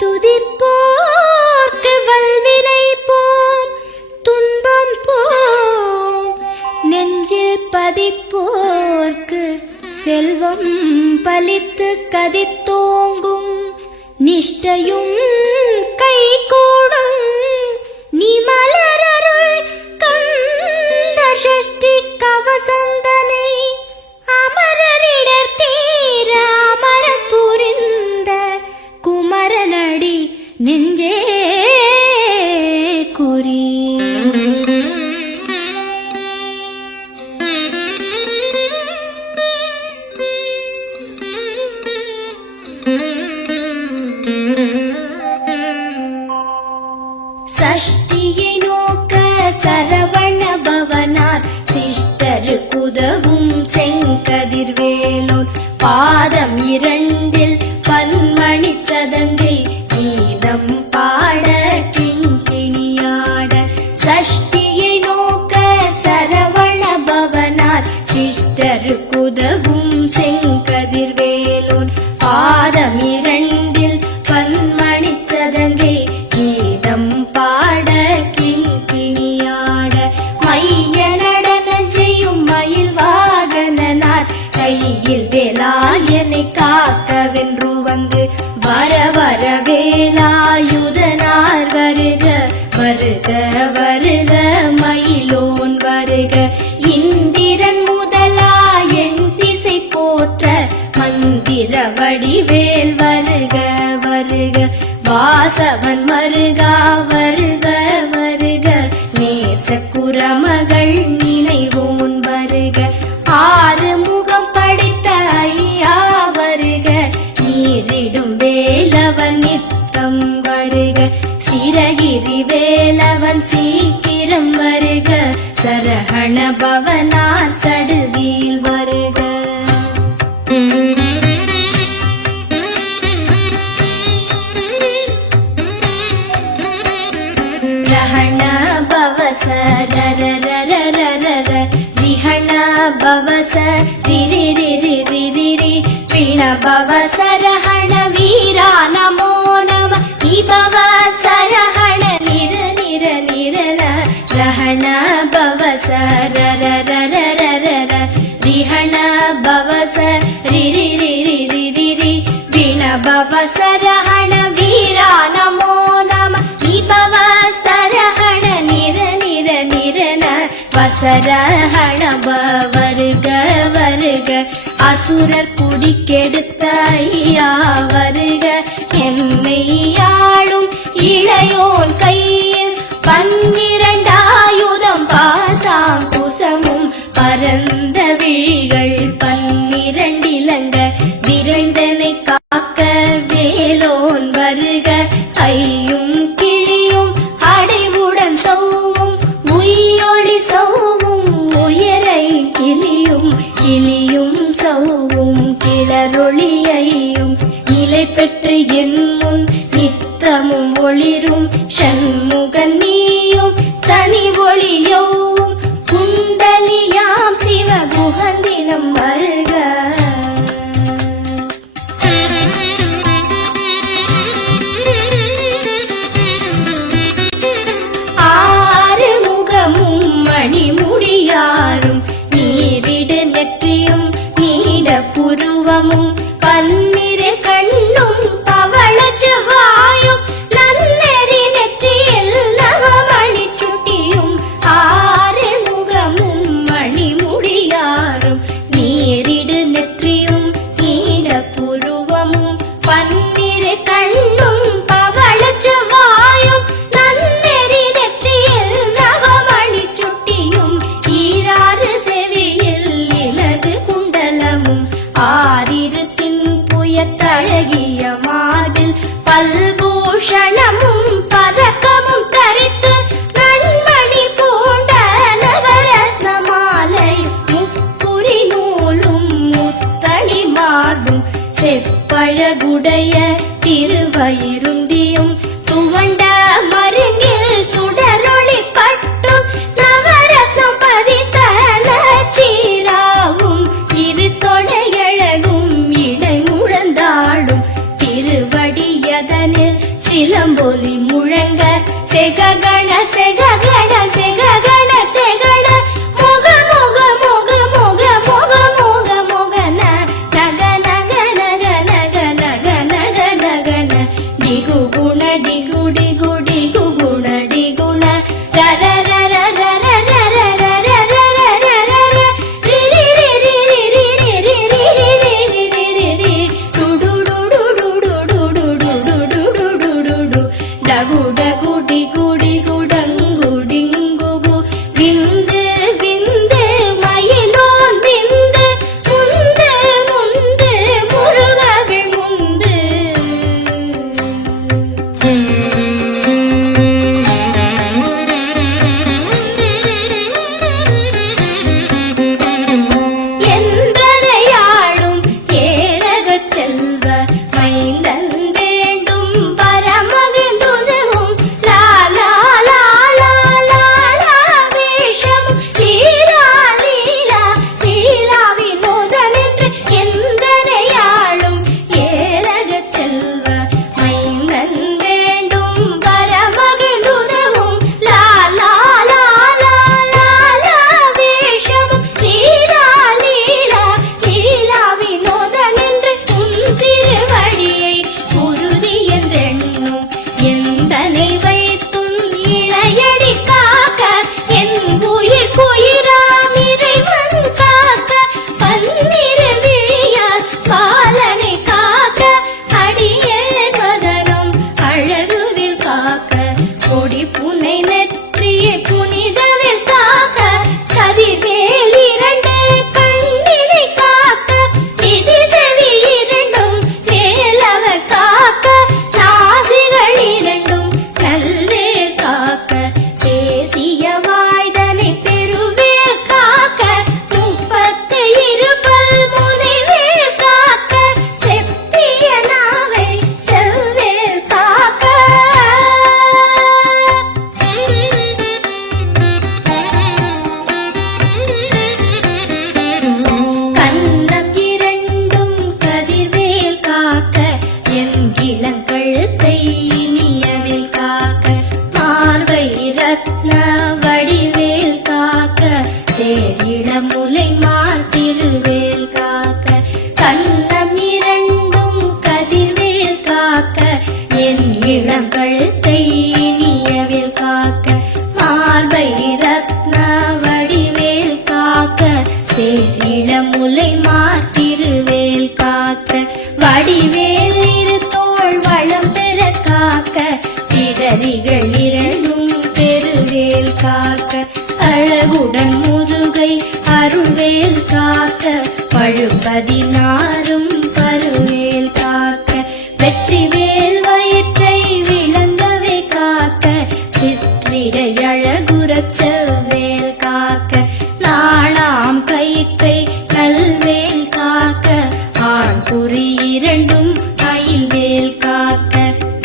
துதிப்போர்க்கு வல்வினை போம் துன்பம் போம், நெஞ்சில் பதிப்போர்க்கு செல்வம் பலித்து கதித்தோங்கும், நிஷ்டையும் கைகூடும் நீ மலரருள் கந்த சஷ்டி கவசந்தனை, அமரரிடர் தீர அமரம் புரிந்த குமரனடி நெஞ்சே குறி. சஷ்டியை நோக்க சரவண பவனார் சிஷ்டருக்குதவும் செங்கதிர்வேலோன், பாதம் இரண்டில் பன்மணி சதங்கை கீதம் பாட கிண்கிணியாட. சஷ்டியை நோக்க சரவண பவனார் சிஷ்டருக்குதவும் செங்கதிர்வேலோன், பாதம் இரண்டில் பன்மணி சதங்கை கீதம் பாட கிண்கிணியாட. மைய நடனம் செய்யும் மயில் வாகனனார் கையில் வேலாயனை காக்கவென்று வந்து, வர வர வேலாயுதனார் வருக வருக வருக மயிலோன் வருக. இந்திரன் முதலா என் திசை போற்ற மந்திர வடிவேல் வருக வருக. வாசவன் மருகா வருக வருக, நேச குரமகள் நினைவோன் வருக. ஆறு முகம் படைத்த ஐயா வருக, நீரிடும் வேலவன் நித்தம் வருக. சிரகிரி வேலவன் சீக்கிரம் வருக, சரஹண பவனார் சடுதியில் வருக. ரஹண பவச ரர ரர ரர ர, ரிஹண பவச ரிரி ரிரி ரிரி ரி, பிண பவச ரஹண வீரா நமோ நம, இபவ சரஹண நிர நிர நிரன. ரஹண பவச ரர ரர ரர ர, ரிஹண பவச ரிரி ரிரி ரிரி ரி, பிண பவச ரஹண வீரா நமோ நம, இபவ சரஹண நிர நிர நிரன. வசரஹண வருக வருக, அசுரர் குடிக்கெடுத்த ஐயா வருக. என்னை ஆளும் இளையோன் கையில் பன்னிரண்டாயுதம் பாசாம் குசமும் பரந்த விழிகள் பன்னிரண்டிலங்க, விரைந்தனை காக்க வேலோன் வருக. ஐயும் கிளியும் அடைவுடன் சௌவும் உயிரொளி சௌவும், உயரை கிளியும் கிளியும் சௌவும் கிளரொளியையும், நிலை பெற்று என் முன் நித்தமும் ஒளிரும் ஷண்முகன் நீயும் தனி ஒளியோவும், குண்டலியாம் சிவ குஹந்தினம் வருக. ஆறு முகமும் மணிமுடியாரும், நீரிடு நெற்றியும் நீட புருவமும், பன்னிரு கண்ணும் பவள செவ்வாயும், நன்னெறி நெற்றியில் நவமணி சுட்டியும். ஆறு முகமும் மணிமுடியாரும், நீரிடு நெற்றியும் நீட புருவமும், பன்னிரு கண்ணும் பவள செவ்வாயும், நன்னெறி நெற்றியில் நவமணி சுட்டியும். ஈராறு செவியில் இலகு குண்டலமும், ஆறிரு தின்புயத்தழகிய மார்பில் பல்பூஷணமும் பதக்கமும் தரித்து, நன்மணி பூண்ட நவரத்ன மாலை முப்புரி நூலும் முத்தணி மார்பும், செப்பழகுடைய திருவயிருந்தியும் துவண்ட மருங்கில் சுடரொளி பட்டும், நவரத்னம் பதித்த நச்சீராவும், இரு தொடையழகும் இடை முழந்தாடும் திருவடியத சிலம்பொலி முழங்க செககண செககண செககண செகண முக முக முக முக முக முக முகன நக நக நக நக நக நக நகன டிகு குண டிகு டிகு டிகு குண டிகுண ரர ரர ரர ரர ரர ரர ரர ரி ரி ரி ரி ரி ரி ரி ரி ரி ரி ரி ரி ரி டு டு டு டு டு டு டு டு டு டு டு டு டு டு டகு டகு டிகு டிகு டங்கு டிங்கு கு விந்து விந்து மயிலோன் விந்து முந்து முந்து முருகவிழ் முந்து என்றனையாளும் ஏழகச் செல்வ மைந்தன் வேண்டும் பரமகிழ்ந்துதவும் லாலா லாலா லாலா வேஷம் லீலா லீலா லீலா வினோதனென்று என்றனையாளும் ஏழகச் செல்வ மைந்தன் வேண்டும் பரமகிழ்ந்துதவும் லாலா லாலா லாலா வேஷம் லீலா லீலா லீலா வினோதனென்று உன் திருவடியை உறுதி என்றெண்ணும் எந்தனை வைத்துன் இணையடி காக்க என் உயிர் குயிராம் இறைவன் காக்க பன்னிரு விழியால் பாலனை காக்க அடியேன் வதனம் அழகுவில் காக்க கொடி புனை நெற்றியை புனிதவில் காக்க கதிர்வேல் இரண்டு கண்ணினை காக்க இது செவி இரண்டும் மேலவர் காக்க நாசிகள் இரண்டும் நல்லேல் காக்க பேசிய வாய்தனை பெருவேல் காக்க முப்பத்து இருபல் முனைவேல் காக்க செப்பிய நாவை செவ்வேல் காக்க கண்ணம் இரண்டும் கதிர்வேல் காக்க என் இளங்கழுத்தை இனியவில் காக்க மார்பை ரத்ன வடிவேல் காக்க சேரிளமுலை மார்த்திருவேல் காக்க கண்ணம் இரண்டும் கதிர்வேல் காக்க என் இளங்கழுத்தை இனியவில் காக்க மார்பை ரத்ன வடிவேல் காக்க சேரிளமுலை மார்த்திருவேல் காக்க வடிவேல் இரு தோள் வளம் பெற காக்க பிடரிகள் இரண்டும் பெருவேல் காக்க அழகுடன் முதுகை அருள்வேல் காக்க பழுப்பதினாரும் பருவேல் காக்க வெற்றிவேல் வயிற்றை விளங்கவே காக்க சிற்றிடை அழகுறச் செவ்வேல் காக்க நாணாம் கயிற்றை நல்வேல் காக்க ஆண் குறி இரண்டும் அயில்வேல் காக்க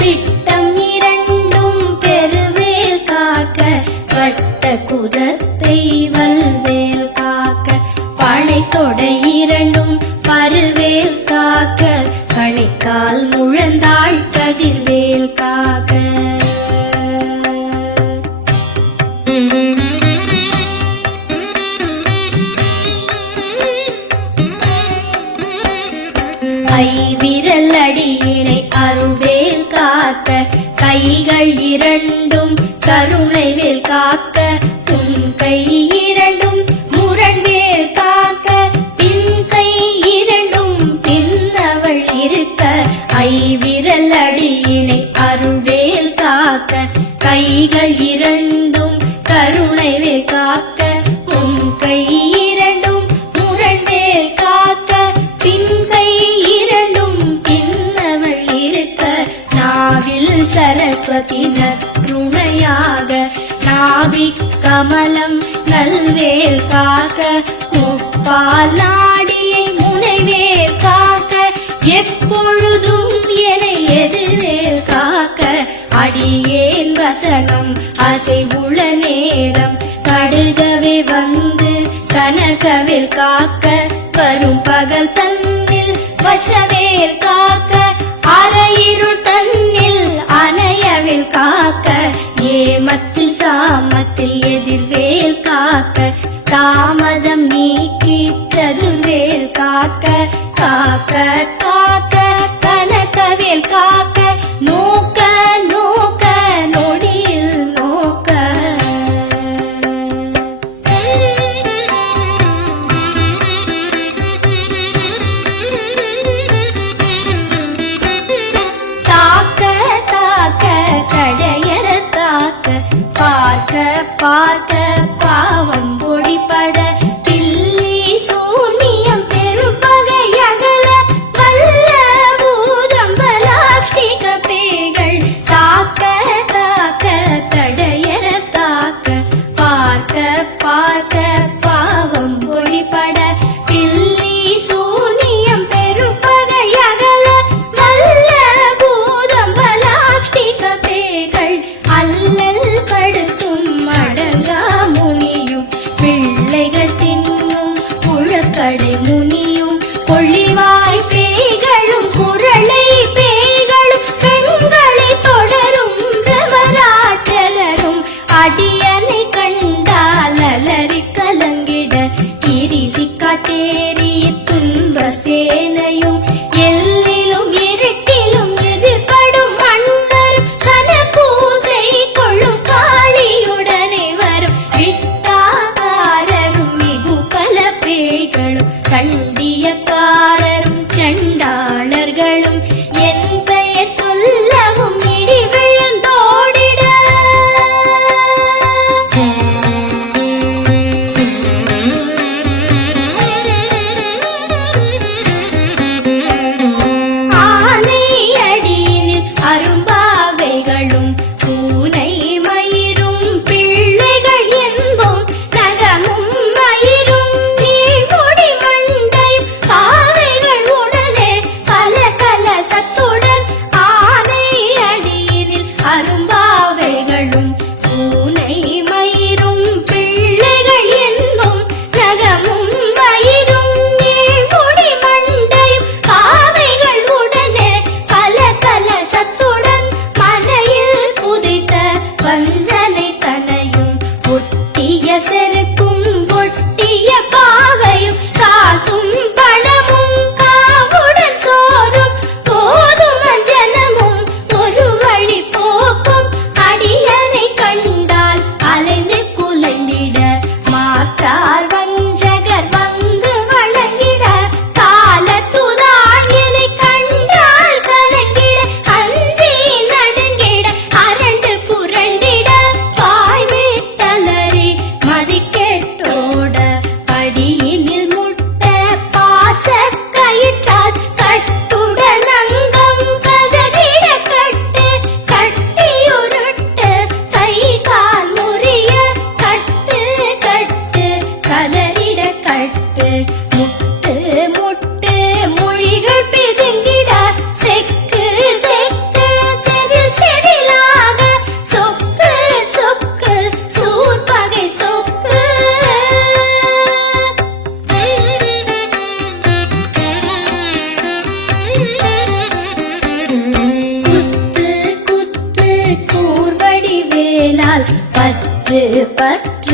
பிட்டம் இரண்டும் பெருவேல் காக்க வட்ட குதத்தை வல்வேல் காக்க பனை தொடை இரண்டும் பருவேல் காக்க கணிக்கால் முழந்தாள் கதிர்வேல் காக்க ஐவிரல் அடியினை அருள்வேல் காக்க கைகள் இரண்டும் கருணைவேல் காக்க உன் கை இரண்டும் முரண்வேல் காக்க பின் கை இரண்டும் பின்னவள் இருக்க ஐவிரல் அடியினை அருள்வேல் காக்க கைகள் இரண்டும் கருணைவேல் காக்க உன் கை இரண்டும் முரண்வேல் காக்க பின் கை இரண்டும் பின்னவள் இருக்க நாவில் சரஸ்வதி நற்றுணையாக நாபிக் கமலம் நல்வேல் காக்க முப்பால் நாடியை முனைவேல் காக்க எப்பொழுதும் என எதிர்வேல் காக்க அடியேன் வசனம் அசைவுள்ள நேரம் கடுகவே வந்து கனகவேல் காக்க வரும் பகல் தன்னில் வசவேல் காக்க அரையிருள் தன்னில் அனை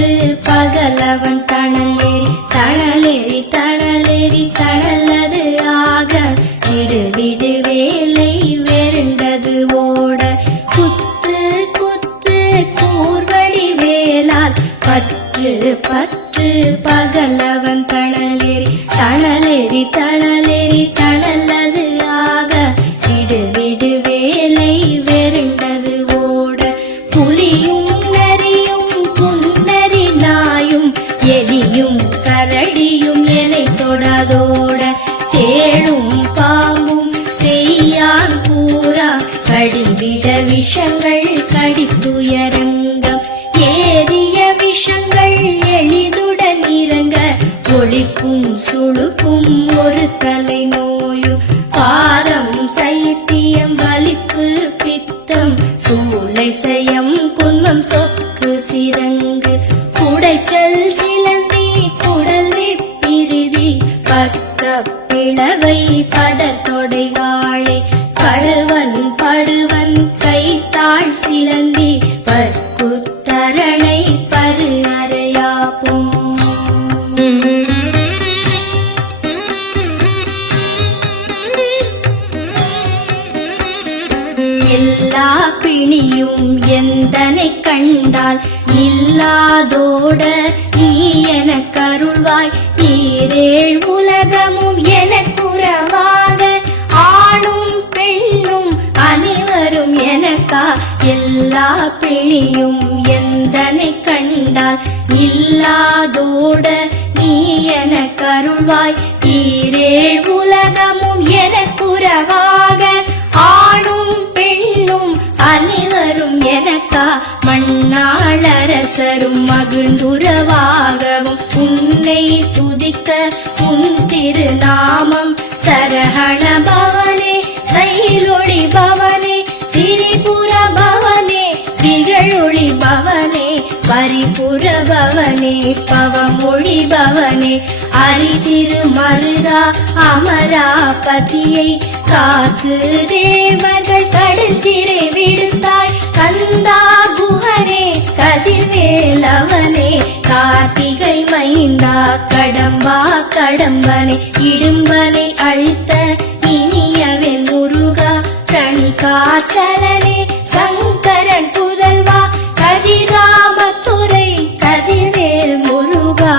பற்று பகலவன் தணலேறி தணலேறி தணலேறி தணலது ஆக விடு விடு வேலை வெருண்டது ஓட குத்து குத்து கூர்வடி வேலால் பற்று பற்று பகலவன் தணலேறி தணலேறி தணலேறி தணலது ஆக விடு விடு வேலை வெருண்டது ஓட புலியும் நரியும் புன்னரி நாயும் எலியும் கரடியும் எனை தொடாதோட தேடும் பாம்பும் செய்யான் பூரா கடிவிட விஷங்கள் கடித்துயரங்கம் ஏறிய விஷங்கள் எளிதுடன் இறங்க ஒழிப்பும் சுழுக்கும் ஒரு தலை நோயும் பாரம் சைத்தியம் வலிப்பு பித்தம் சூளை செயம் குன்மம் சொக்கு சிரங்கு குடைச்சல் சிலந்தி குடல் வெப்பிரிதி பக்க பிளவை படத்தொடை வாழை கழுவன் படுவன் கைத்தாழ் சிலந்தி பற்குத்தரணை பரு அறையாப்பும் எல்லா பிணியும் எந்தனை கண்டால் இல்லாதோட நீ எனக் கருள்வாய் ஈரேழ் உலகமும் எனக்குறவாக ஆணும் பெண்ணும் அனைவரும் எனக்கா எல்லா பிணியும் எந்தனை கண்டால் இல்லாதோட நீ எனக் கருள்வாய் ஈரேழ் உலகமும் எனக்குறவாக ஆணும் பெண்ணும் அனைவரும் எனக்கா மண்ணாளரசரும் மகிழ்ந்துறவாகவும் உன்னை துதிக்க உன் திருநாமம் சரஹண பவனே சைலொளி பவனே திரிபுர பவனே திகழொளி பவனே பரிபுர பவனே பவமொழி பவனே அரிதிரு மருகா அமராபதியை காத்து தேவர்கள் கடுஞ்சிறை விடுத்தாய் கந்தா குஹனே கதிர்வேலவனே கார்த்திகை மைந்தா கடம்பா கடம்பனை இடும்பனை அழித்த இனியவன் முருகா கணிகாச்சலனே சங்கரன் புதல்வா கதிராமத்துறை கதிர்வேல் முருகா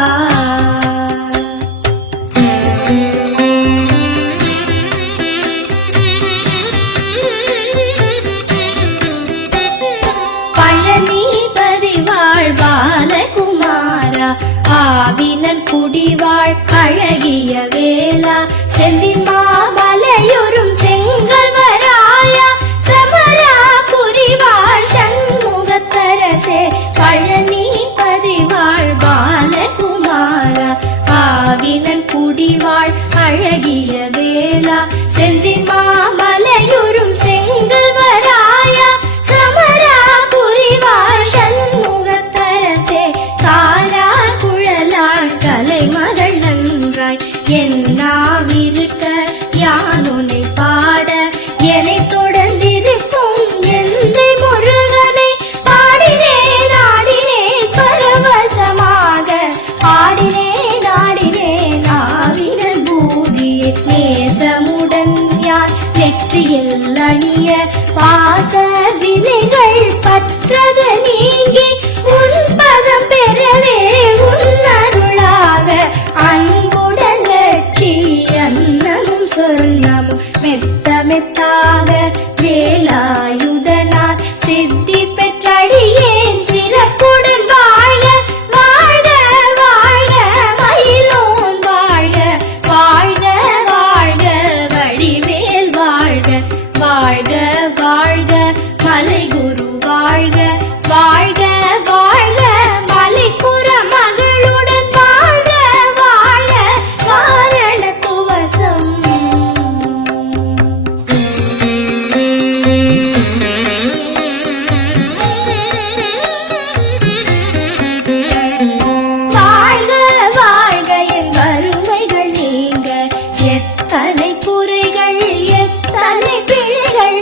பழனிபதி வாழ்பாலகுமாரா ஆவினன் குடிவாழ் அழகிய வேளா செந்தின் மாமலையுறும் செங்கல்வராயா சமராபுரிவாழ் சண்முகத்தரசே பழனிபதி வாழ்பாலகுமாரா ஆவினன் குடிவாழ் அழகிய வேளா செந்தின் மாமலையுறும் செங்கல்வராயா சமராபுரிவாழ் சண்முகத்தரசே காரா குழலாள் கலைமகள் நன்றாய் என்னாவிருக்க யானுனை பாட என்னை தொடர்ந்திருக்கும் எந்தை முருகனை பாடினேன் ஆடினேன் பரவசமாக ஆடினேன் ஆடினேன் ஆவினன் பூதியை நேசமுடன் யான் நெற்றியில் அணிய பாச வினைகள் பற்றது நீங்கி உன் பதம் பெறவே உன் அருளாக அன்புடன் லட்சி அன்னமும் சொன்னமும் மெத்த மெத்தாக வேலாயுதனார் சித்தி பெற்றடியேன் சிறப்புடன் வாழ வாழ வாழ மயிலோன் வாழ வாழ்க வாழ்க வடிவேல் வாழ்க வாழ்க வாழ்க மலைகுரு வாழ்க வாழ்க வாழ்க மலைக்குற மகளுடன் வாழ்க வாழ வாரண துவசம் வாழ்க வாழ்க என் வறுமைகள் நீங்க எத்தனை குறைகள் எத்தனை பிழைகள்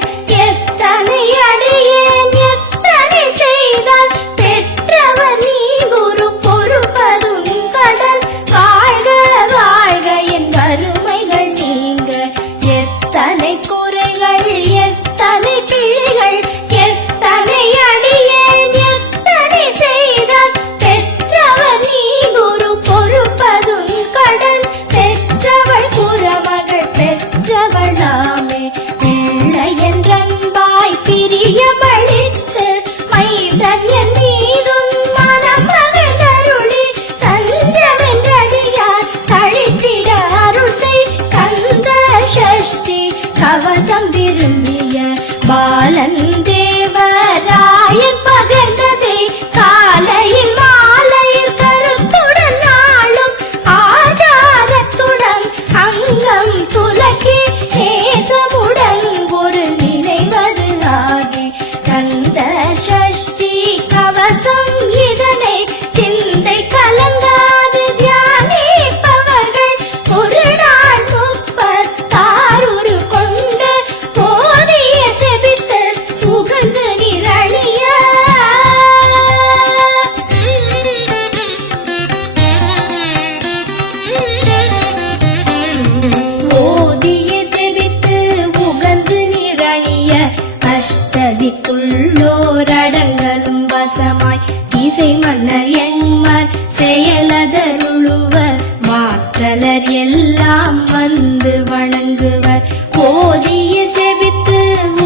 அஷ்டதிக்குள்ளோரடங்கலும் வசமாய் இசை மன்னர் எண்மர் செயலதருளுவர் மாற்றலர் எல்லாம் வந்து வணங்குவர் ஓதிய செவித்து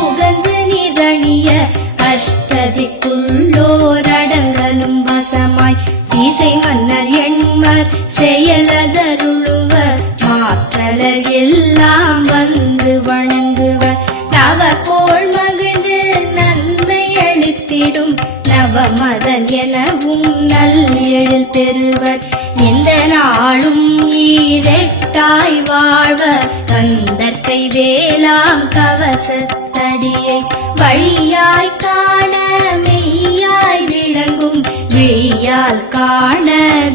உகந்து நிரணிய அஷ்டதிக்குள்ளோரடங்கலும் வசமாய் இசை மன்னர் எண்மர் செயலதருளுவர் மாற்றலர் எல்லாம் வந்து வணங்குவர் நவகோள் மகிழ்ந்து நன்மை அளித்திடும் நவமதன் எனவும் நல்லெழில் பெறுவர் எந்த நாளும் ஈரெட்டாய் வாழ்வர் கந்தற்கை வேளாம் கவசத்தடியை வழியாய் காண மெய்யாய் விளங்கும் விழியால் காண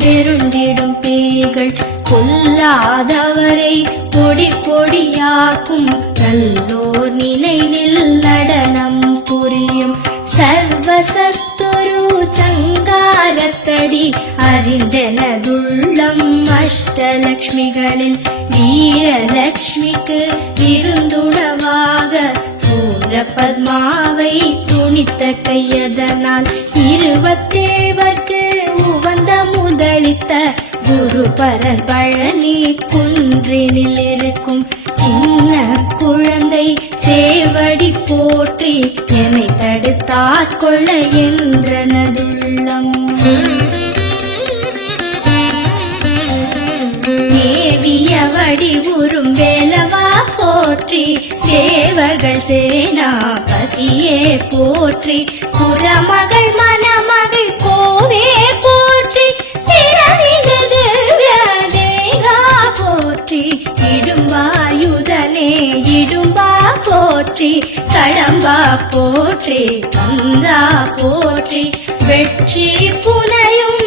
வெருண்டிடும் பேய்கள் கொல்லாதவரை பொடி பொடியாக்கும் நல்லோர் நினைவில் நடனம் புரியும் சர்வசத்துரு சங்காரத்தடி அறிந்தனதுள்ளம் அஷ்டலக்ஷ்மிகளில் வீரலக்ஷ்மிக்கு இருந்துணவாக சூரபத்மாவை துணித்த கையதனால் 27 உவந்த முதலித்த குரு பரன் பழனி குன்றினில் இருக்கும் சின்ன குழந்தை சேவடி போற்றி என்னை தடுத்தாட்கொள்ள என்றனதுள்ளம் தேவிய வடிவுறும் வேலவா போற்றி தேவர்கள் சேனாபதியே போற்றி புறமகள் மணமகள் கோவே போற்றி போற்றி இடும்பாயுதனே இடும்பா போற்றி கடம்பா போற்றி கந்தா போற்றி வெற்றி புனையும்